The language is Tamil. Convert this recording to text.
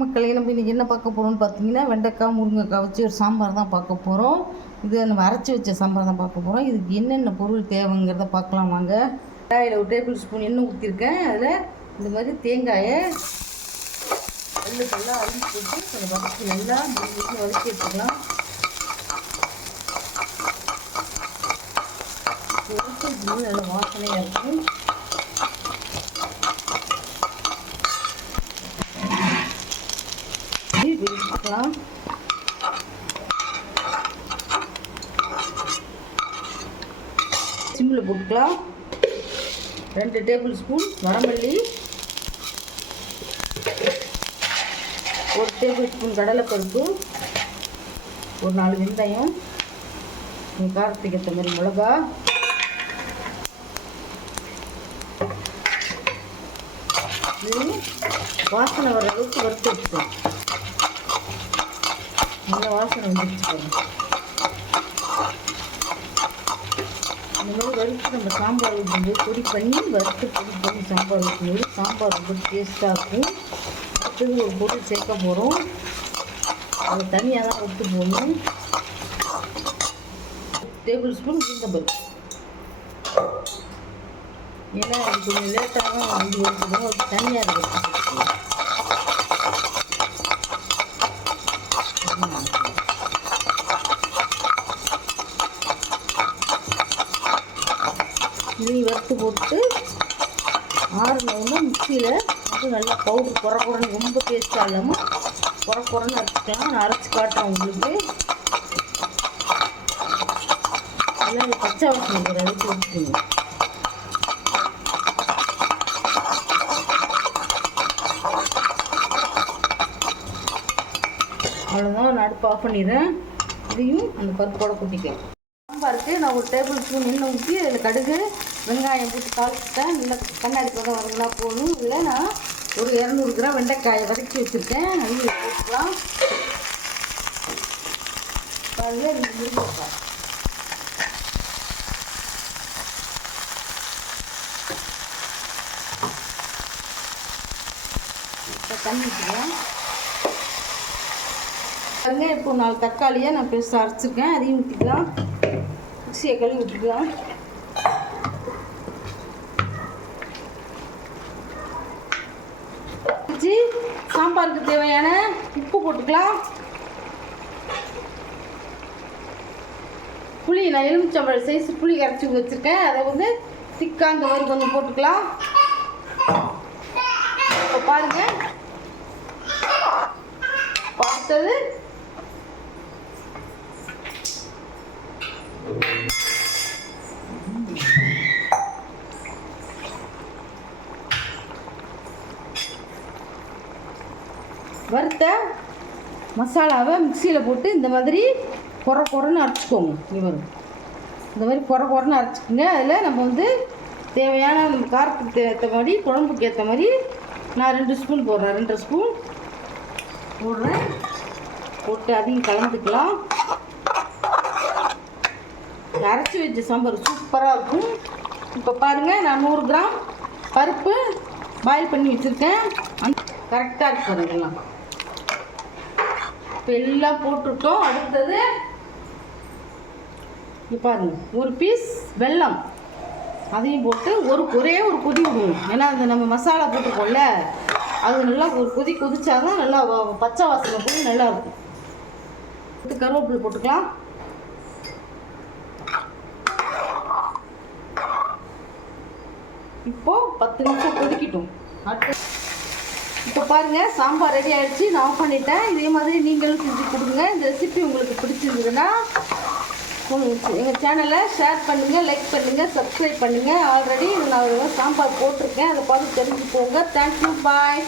மக்களே, நம்ம இன்றைக்கி என்ன பார்க்க போகிறோம்னு பார்த்தீங்கன்னா, வெண்டைக்காய் முருங்கைக்காய் வச்சு ஒரு சாம்பார் தான் பார்க்க போகிறோம். இது நம்ம அரைச்சி வச்ச சாம்பார் தான் பார்க்க போகிறோம். இதுக்கு என்னென்ன பொருள் தேவைங்கிறத பார்க்கலாம் வாங்க. கடாயில் ஒரு டேபிள் ஸ்பூன் எண்ணெய் ஊற்றிருக்கேன். அதில் இந்த மாதிரி தேங்காயை எல்லாம் அழிஞ்சு போட்டு கொஞ்சம் வதக்கி நல்லா வதக்கி எடுத்துக்கலாம். நல்லா வாசனையாக இருக்கும். எடுத்துக்கலாம். சிம்மில் போட்டுக்கலாம். 2 டேபிள் ஸ்பூன் வரமல்லி, 1 டேபிள் ஸ்பூன் கடலைப்பருப்பு, ஒரு 4 வெந்தயம், காரத்துக்கு ஏற்ற மாதிரி மிளகா, வாசனை வர அளவுக்கு வறுத்து வச்சுக்கோங்க. நல்ல வாசனை வந்துருச்சு. இந்த மாதிரி வறுத்து நம்ம சாம்பார் ஊற்றும்போது பொடி பண்ணி வறுத்து பொடி பண்ணி சாம்பார் ஊற்றும்போது சாம்பார் ரொம்ப டேஸ்ட்டாக இருக்கும். அடுத்தது ஒரு பொருள் சேர்க்க போகிறோம். அதை தனியாக தான் ஊற்று போடணும். டேபிள் ஸ்பூன் உளுந்தம்பருப்பு. ஏன்னா அது கொஞ்சம் லேட்டாக தான் வந்து ஊற்றுவோம். அது தனியாக இருக்கும். இனி வறுத்து போட்டு ஆறுனவுன்னா மிக்சியில் அது நல்லா பவுடர் குறைன்னு ரொம்ப டேஸ்ட்டாக இல்லாமல் குறைன்னு அரைச்சிக்கலாம். நான் அரைச்சி காட்டுறேன் உங்களுக்கு. நல்லா பச்சை வாசனை ஒரு அளவுக்கு வச்சுக்கோங்க. அவ்வளோதான், நான் அடுப்பு ஆஃப் பண்ணிடுறேன். இதையும் அந்த பருப்போட கொட்டிக்கலாம். சாம்பாருக்கு நான் ஒரு டேபிள் ஸ்பூன் எண்ணெய் ஊற்றி அதில் கடுகு வெங்காயம் போட்டு தாளிச்சிட்டேன். நல்லா கண்ணாடி பதம் வரணும்னா போகணும். இல்லை நான் ஒரு 200 கிராம் வெண்டைக்காயை வதக்கி வச்சுருக்கேன். அதையும் போட்டுக்கலாம். பாருங்க, இந்த முருங்கைக்காய் தண்ணி ஊற்றிக்கலாம். பாருங்க, இப்போ 4 தக்காளியை நான் பெருசாக அரைச்சிருக்கேன். அதையும் ஊற்றிக்கலாம். மிக்சியை கழுவி விட்டுக்கலாம். சாம்பாருக்கு தேவையான உப்பு போட்டுக்கலாம். புளி நான் எலுமிச்சம்பழம் சைஸ் புளி கரைச்சி வச்சுருக்கேன். அதை வந்து திக்காக அந்த மாதிரி கொஞ்சம் போட்டுக்கலாம். இப்போ பாருங்க, பார்த்தது வறுத்த மசாலாவை மிக்சியில் போட்டு இந்த மாதிரி குறைன்னு அரைச்சிக்கோங்க. இவர் இந்த மாதிரி குறைன்னு அரைச்சிக்கோங்க. அதில் நம்ம வந்து தேவையான நம்ம காரத்துக்கு ஏற்ற மாதிரி குழம்புக்கு ஏற்ற மாதிரி நான் 2 ஸ்பூன் போடுறேன். 2 ஸ்பூன் போடுறேன். போட்டு அதையும் கலந்துக்கலாம். அரைச்சி வச்ச சாம்பார் சூப்பராக இருக்கும். இப்போ பாருங்கள், நான் 100 கிராம் பருப்பு பாயில் பண்ணி வச்சுருக்கேன். கரெக்டாக இருக்கும். இதெல்லாம் இப்போ எல்லாம் போட்டுவிட்டோம். அடுத்தது இப்போ பாருங்கள், ஒரு பீஸ் வெல்லம் அதையும் போட்டு ஒரே ஒரு கொதி விடுவோம். ஏன்னா அந்த நம்ம மசாலா போட்டுருக்கோம்ல, அது நல்லா ஒரு கொதி கொதிச்சாதான் நல்லா பச்சை வாசனை போய் நல்லாயிருக்கும். கருவேப்பிலை போட்டுக்கலாம். இப்போது 10 நிமிஷம் கொதிக்கிட்டோம். இப்போ பாருங்கள், சாம்பார் ரெடி ஆகிடுச்சு. நான் ஆஃப் பண்ணிட்டேன். இதே மாதிரி நீங்களும் செஞ்சு கொடுங்க. இந்த ரெசிபி உங்களுக்கு பிடிச்சிருந்ததுன்னா எங்கள் சேனலை ஷேர் பண்ணுங்கள், லைக் பண்ணுங்கள், சப்ஸ்கிரைப் பண்ணுங்கள். ஆல்ரெடி நான் சாம்பார் போட்டிருக்கேன். அதை பார்த்து தெரிஞ்சு போங்க. தேங்க்யூ, பாய்.